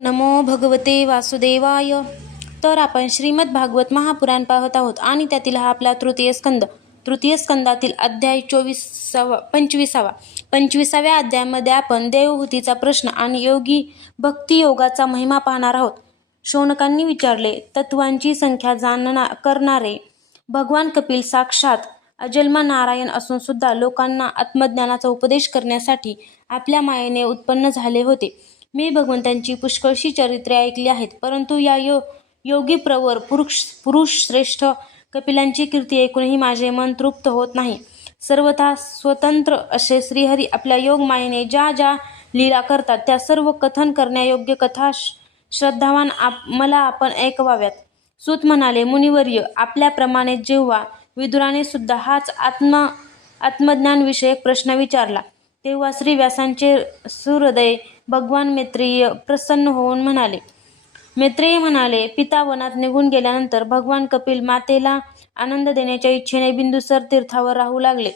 नमो भगवते वासुदेवाय. तर आपण श्रीमद भागवत महापुराण पाहत आहोत आणि त्यातील हा आपला तृतीय स्कंद. तृतीय स्कंदातील अध्याय चोवीसावा पंचवीसावा. पंचवीसाव्या अध्यायामध्ये आपण देवहूतीचा प्रश्न आणि योगी भक्तियोगाचा महिमा पाहणार आहोत. शौनकांनी विचारले तत्वांची संख्या जाणना करणारे भगवान कपिल साक्षात अजन्मा नारायण असून सुद्धा लोकांना आत्मज्ञानाचा उपदेश करण्यासाठी आपल्या मायेने उत्पन्न झाले होते. मी भगवंतांची पुष्कळशी चरित्रे ऐकली आहेत परंतु या यो योगी प्रवर पुरुष पुरुष श्रेष्ठ कपिलांची कीर्ती ऐकूनही माझे मन तृप्त होत नाही. सर्वथा स्वतंत्र असे श्रीहरी आपल्या योगमायेने ज्या ज्या लीला करतात त्या सर्व कथन करण्यायोग्य कथा श- श्रद्धावान आप मला आपण ऐकवाव्यात. सूत म्हणाले मुनिवर्य आपल्याप्रमाणे जेव्हा विदुराने सुद्धा हाच आत्म आत्मज्ञानविषयक प्रश्न विचारला तेव्हा श्री व्यासांचे सुहृदय भगवान मैत्रेय प्रसन्न होऊन म्हणाले. मैत्रेय म्हणाले पिता वनात निघून गेल्यानंतर भगवान कपिल मातेला आनंद देण्याच्या इच्छेने बिंदुसर तीर्थावर राहू लागले.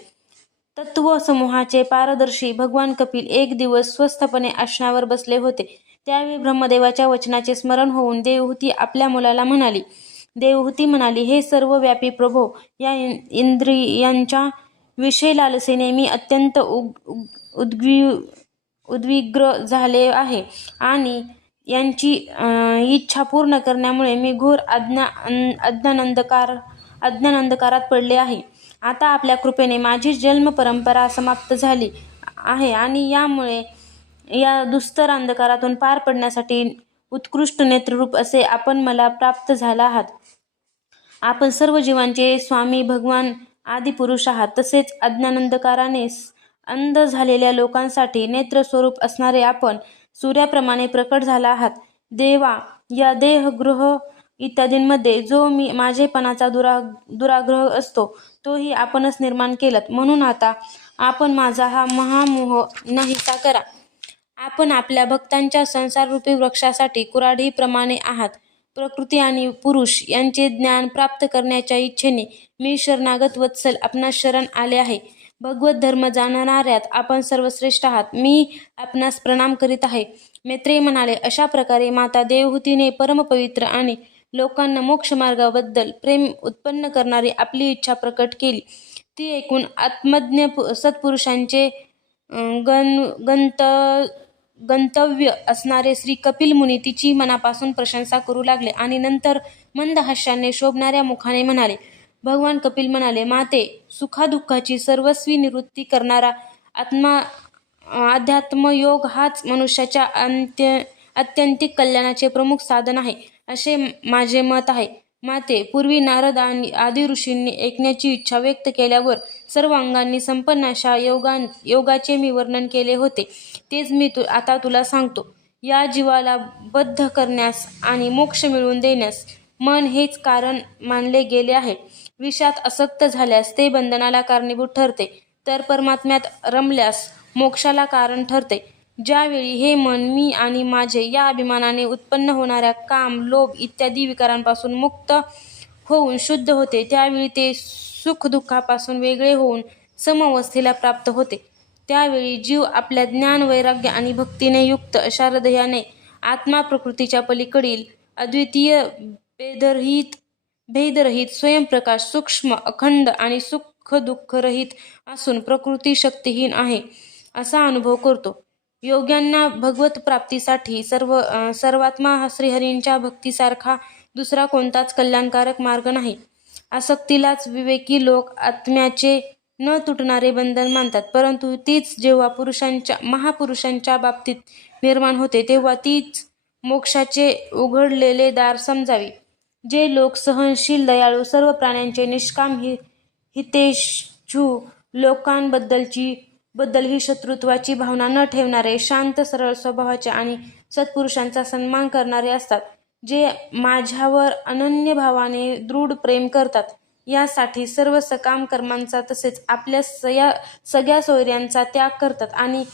तत्व समूहाचे पारदर्शी भगवान कपिल एक दिवस स्वस्थपणे आसनावर बसले होते. त्यावेळी ब्रह्मदेवाच्या वचनाचे स्मरण होऊन देवहूती आपल्या मुलाला म्हणाली. देवहूती म्हणाली हे सर्व व्यापी प्रभो या इंद्रियांच्या विषय लालसेने मी अत्यंत उग उद्वि उद्विग्र झाले आहे. आणि यांची इच्छा पूर्ण करण्यामुळे मी घोर अज्ञा अज्ञानंदकार अज्ञानंदकारात पडले आहे. आता आपल्या कृपेने माझी जन्म परंपरा समाप्त झाली आहे आणि यामुळे या दुस्तर अंधकारातून पार पडण्यासाठी उत्कृष्ट नेत्ररूप असे आपण मला प्राप्त झाला आहात. आपण सर्व जीवांचे स्वामी भगवान आदिपुरुष आहात. तसेच अज्ञानंदकाराने अंध झालेल्या लोकांसाठी नेत्रस्वरूप असणारे आपण सूर्याप्रमाणे प्रकट झाला आहात. देवा या देहगृह इत्यादींमध्ये जो मी माझेपणाचा दुरा दुराग्रह असतो तोही आपणच निर्माण केलात. म्हणून आता आपण माझा हा महामोह नाहीसा करा. आपण आपल्या भक्तांच्या संसाररूपी वृक्षासाठी कुऱ्हाडीप्रमाणे आहात. प्रकृती आणि पुरुष यांचे ज्ञान प्राप्त करण्याच्या इच्छेने मी शरणागत वत्सल आपणास शरण आले आहे. भगवत धर्म जाणणाऱ्यात आपण सर्वश्रेष्ठ आहात. मी आपणास प्रणाम करीत आहे. मैत्रेय म्हणाले अशा प्रकारे माता देवहूतीने परमपवित्र आणि लोकांना मोक्षमार्गाबद्दल प्रेम उत्पन्न करणारी आपली इच्छा प्रकट केली. ती ऐकून आत्मज्ञ सत्पुरुषांचे गन गण गंत गंतव्य असणारे श्री कपिल मुनी तिची मनापासून प्रशंसा करू लागले आणि नंतर मंद हास्याने शोभणाऱ्या मुखाने म्हणाले भगवान कपिल म्हणाले माते सुखादुःखाची सर्वस्वी निवृत्ती करणारा आत्मा अध्यात्मयोग हाच मनुष्याच्या अंत्य आत्यंतिक कल्याणाचे प्रमुख साधन आहे असे माझे मत आहे. माते पूर्वी नारद आणि आदी ऋषींनी ऐकण्याची इच्छा व्यक्त केल्यावर सर्व अंगांनी संपन्न अशा योगां योगाचे मी वर्णन केले होते. तेच मी तु आता तुला सांगतो. या जीवाला बद्ध करण्यास आणि मोक्ष मिळवून देण्यास मन हेच कारण मानले गेले आहे. विषात आसक्त झाल्यास ते बंधनाला कारणीभूत ठरते. तर परमात्म्यात रमल्यास मोक्षाला कारण ठरते. ज्यावेळी हे मन मी आणि माझे या अभिमानाने उत्पन्न होणाऱ्या काम लोभ इत्यादी विकारांपासून मुक्त होऊन शुद्ध होते त्यावेळी ते सुखदुःखापासून वेगळे होऊन समवस्थेला प्राप्त होते. त्यावेळी जीव आपल्या ज्ञान वैराग्य आणि भक्तीने युक्त अशा हृदयाने आत्मा प्रकृतीच्या पलीकडील अद्वितीय बेदरहित भेदरहित स्वयंप्रकाश सूक्ष्म अखंड आणि सुख दुःखरहित असून प्रकृती शक्तिहीन आहे असा अनुभव करतो. योग्यांना भगवत प्राप्तीसाठी सर्व सर्वात्मा हा श्रीहरींच्या भक्तीसारखा दुसरा कोणताच कल्याणकारक मार्ग नाही. आसक्तीलाच विवेकी लोक आत्म्याचे न तुटणारे बंधन मानतात परंतु तीच जेव्हा पुरुषांच्या महापुरुषांच्या बाबतीत निर्माण होते तेव्हा तीच मोक्षाचे उघडलेले दार समजावी. जे लोक सहनशील दयाळू सर्व प्राण्यांचे निष्काम हि हितेशू लोकांबद्दलची बद्दल ही शत्रुत्वाची भावना न ठेवणारे शांत सरळ स्वभावाचे आणि सत्पुरुषांचा सन्मान करणारे असतात जे माझ्यावर अनन्य भावाने दृढ प्रेम करतात. यासाठी सर्व सकाम कर्मांचा तसेच आपल्या सया सगळ्या सोयऱ्यांचा त्याग करतात आणि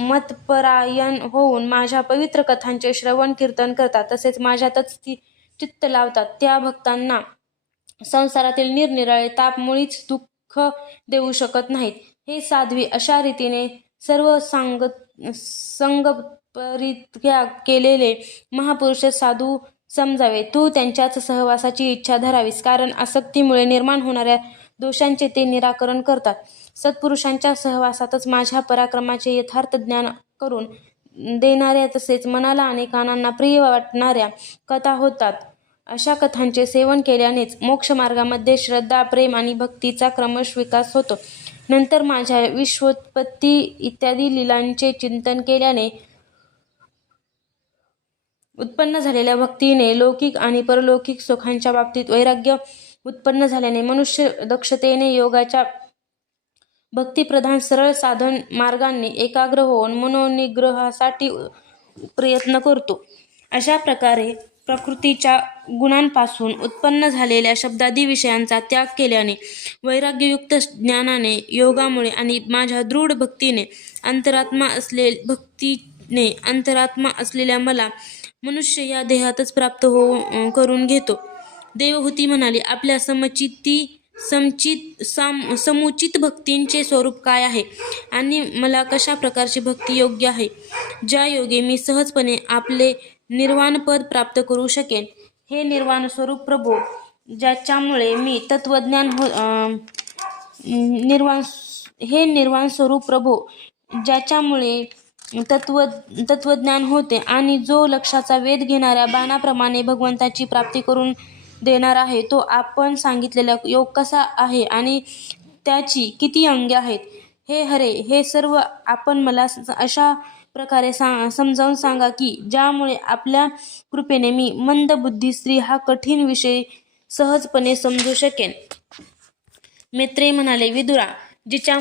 मतपरायण होऊन माझ्या पवित्र कथांचे श्रवण कीर्तन करतात. तसेच माझ्यातच ती चित्त लावतात. त्या भक्तांना संसारातील निरनिराळे ताप मुळीच दुःख देऊ शकत नाहीत. हे साध्वी अशा रीतीने सर्व सांग संग परित्याग केलेले महापुरुष साधू समजावे. तू त्यांच्याच सहवासाची इच्छा धरावीस कारण आसक्तीमुळे निर्माण होणाऱ्या दोषांचे ते निराकरण करतात. सत्पुरुषांच्या सहवासातच माझ्या पराक्रमाचे यथार्थ ज्ञान करून देणाऱ्या तसेच मनाला आणि कानांना प्रिय वाटणाऱ्या कथा होतात. अशा कथांचे सेवन केल्यानेच मोक्षमार्गामध्ये श्रद्धा प्रेम आणि भक्तीचा क्रमश विकास होतो. नंतर माझ्या विश्वोत्पत्ती इत्यादी लीलांचे चिंतन केल्याने उत्पन्न झालेल्या भक्तीने लौकिक आणि परलौकिक सुखांच्या बाबतीत वैराग्य उत्पन्न झाल्याने मनुष्य दक्षतेने योगाच्या भक्तिप्रधान सरळ साधन मार्गाने एकाग्र होऊन मनोनिग्रहासाठी प्रयत्न करतो. अशा प्रकारे प्रकृतीच्या गुणांपासून उत्पन्न झालेल्या शब्दादी विषयांचा त्याग केल्याने वैराग्ययुक्त ज्ञानाने योगामुळे आणि माझ्या दृढ भक्तीने अंतरात्मा असले भक्तीने अंतरात्मा असलेल्या मला मनुष्य या देहातच प्राप्त हो करून घेतो. देवहूती म्हणाली आपल्या समचिती समचित सम समुचित भक्तींचे स्वरूप काय आहे? आणि मला कशा प्रकारची भक्ती योग्य आहे? ज्या योगे मी सहजपणे आपले निर्वाणपद प्राप्त करू शकेन. हे निर्वाण स्वरूप प्रभू ज्याच्यामुळे मी तत्वज्ञान हो निर्वाण हे निर्वाण स्वरूप प्रभू ज्याच्यामुळे तत्व तत्वज्ञान होते आणि जो लक्षाचा वेध घेणाऱ्या बाणाप्रमाणे भगवंताची प्राप्ती करून देणार आहे. तो आपण सांगितलेला योग कसा आहे आणि त्याची किती अंगे आहेत? हे हरे हे सर्व आपण मला अशा प्रकारे सा समजावून सांगा की ज्यामुळे आपल्या कृपेने मी मंदबुद्धी स्त्री हा कठीण विषय सहजपणे समजू शकेन. मैत्रेय म्हणाले विदुरा जिच्या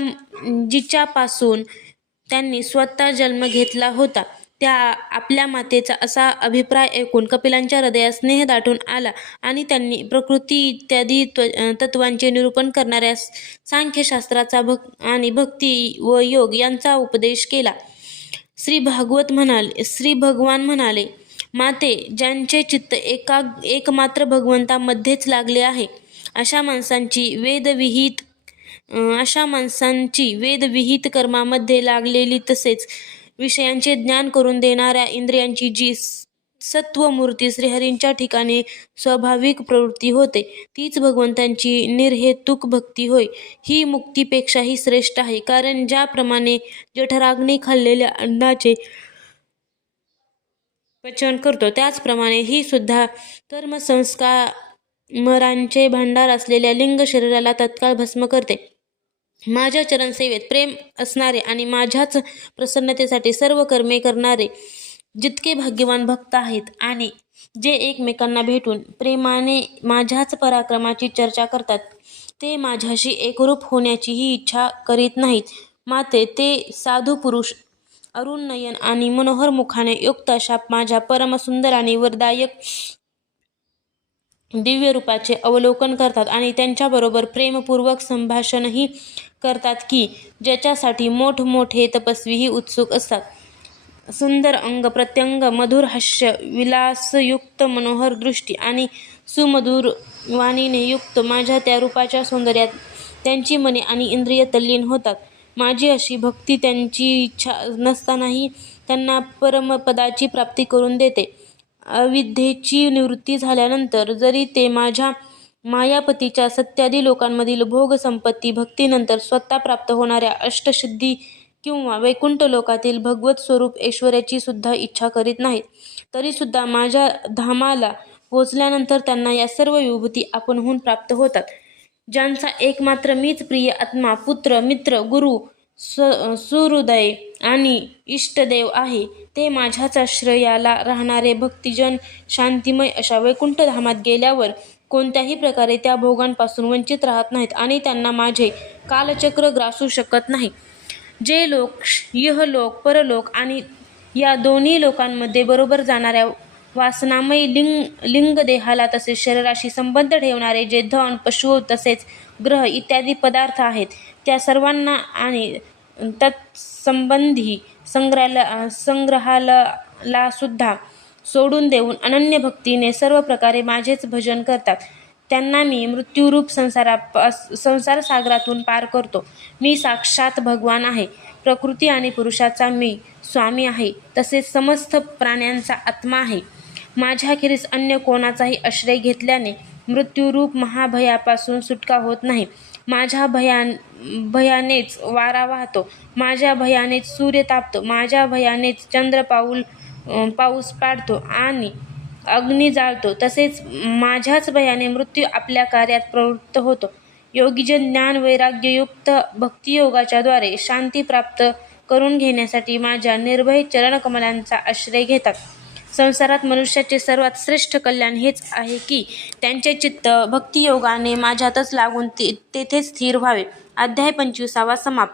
जिच्यापासून त्यांनी स्वतः जन्म घेतला होता. त्या आपल्या मातेचा असा अभिप्राय ऐकून कपिलांच्या हृदयात स्नेह दाटून आला आणि त्यांनी प्रकृती इत्यादी त्व तत्वांचे निरूपण करणाऱ्या सांख्यशास्त्राचा भक् आणि भक्ती व योग यांचा उपदेश केला. श्री भागवत म्हणाले श्री भगवान म्हणाले माते ज्यांचे चित्त एका एकमात्र भगवंतामध्येच लागले आहे अशा माणसांची वेदविहित अशा माणसांची वेदविहित कर्मामध्ये लागलेली तसेच विषयांचे ज्ञान करून देणाऱ्या इंद्रियांची जी सत्वमूर्ती श्रीहरींच्या ठिकाणी स्वाभाविक प्रवृत्ती होते तीच भगवंतांची निर्हेतुक भक्ती होय. ही मुक्तीपेक्षाही श्रेष्ठ आहे. कारण ज्याप्रमाणे जठराग्नी खाल्लेल्या अन्नाचे पचन करतो त्याचप्रमाणे ही सुद्धा कर्मसंस्कारांचे भांडार असलेल्या लिंग शरीराला तत्काळ भस्म करते. माझ्या चरणसेवेत प्रेम असणारे आणि माझ्याच प्रसन्नतेसाठी सर्व कर्मे करणारे जितके भाग्यवान भक्त आहेत आणि जे एकमेकांना भेटून प्रेमाने माझ्याच पराक्रमाची चर्चा करतात ते माझ्याशी एकरूप होण्याचीही इच्छा करीत नाहीत. माते ते साधू पुरुष अरुण नयन आणि मनोहर मुखाने युक्त अशा माझ्या परमसुंदर आणि वरदायक दिव्य रूपाचे अवलोकन करतात आणि त्यांच्याबरोबर प्रेमपूर्वक संभाषणही करतात की ज्याच्यासाठी मोठमोठे तपस्वीही उत्सुक असतात. सुंदर अंग प्रत्यंग मधुर हास्य विलासयुक्त मनोहर दृष्टी आणि सुमधुर वाणीने युक्त माझ्या त्या रूपाच्या सौंदर्यात त्यांची मने आणि इंद्रिय तल्लीन होतात. माझी अशी भक्ती त्यांची इच्छा नसतानाही त्यांना परमपदाची प्राप्ती करून देते. अविद्येची निवृत्ती झाल्यानंतर जरी ते माझ्या मायापतीच्या सत्यादी लोकांमधील भोगसंपत्ती भक्तीनंतर स्वतः प्राप्त होणाऱ्या अष्टसिद्धी किंवा वैकुंठ लोकातील भगवत स्वरूप ऐश्वर्याची सुद्धा इच्छा करीत नाहीत तरीसुद्धा माझ्या धामाला पोचल्यानंतर त्यांना या सर्व विभूती आपणहून प्राप्त होतात. ज्यांचा एकमात्र मीच प्रिय आत्मा पुत्र मित्र गुरु स सुहृदय आणि इष्टदेव आहे ते माझ्याच आश्रयाला राहणारे भक्तिजन शांतिमय अशा वैकुंठ धामात गेल्यावर कोणत्याही प्रकारे त्या भोगांपासून वंचित राहत नाहीत आणि त्यांना माझे कालचक्र ग्रासू शकत नाही. जे लोक यहलोक परलोक आणि या दोन्ही लोकांमध्ये बरोबर जाणाऱ्या वासनामय लिंग लिंगदेहाला तसेच शरीराशी संबंध ठेवणारे जे धन पशु तसेच ग्रह इत्यादी पदार्थ आहेत त्या सर्वांना आणि तत्संबंधी संग्रहालय संग्रहाला सुद्धा सोडून देऊन अनन्य भक्तीने सर्व प्रकारे माझेच भजन करतात. त्यांना मी मृत्यूरूप संसारा संसार सागरातून पार करतो. मी साक्षात भगवान आहे. प्रकृती आणि पुरुषाचा मी स्वामी आहे. तसेच समस्त प्राण्यांचा आत्मा आहे. माझ्याखेरीज अन्य कोणाचाही आश्रय घेतल्याने मृत्यूरूप महाभयापासून सुटका होत नाही. माझ्या भयान भयानेच वारा वाहतो. माझ्या भयानेच सूर्य तापतो. माझ्या भयानेच चंद्र पाऊल पाऊस पाडतो आणि अग्नी जाळतो. तसेच माझ्याच भयाने मृत्यू आपल्या कार्यात प्रवृत्त होतो. योगीजन ज्ञान वैराग्ययुक्त भक्तियोगाच्या द्वारे शांती प्राप्त करून घेण्यासाठी माझ्या निर्भय चरणकमलांचा आश्रय घेतात. संसारात मनुष्याचे सर्वात श्रेष्ठ कल्याण हेच आहे की त्यांचे चित्त भक्तियोगाने माझ्यातच लागून ते तेथे स्थिर व्हावे. अध्याय पंचवीसावा समाप्त.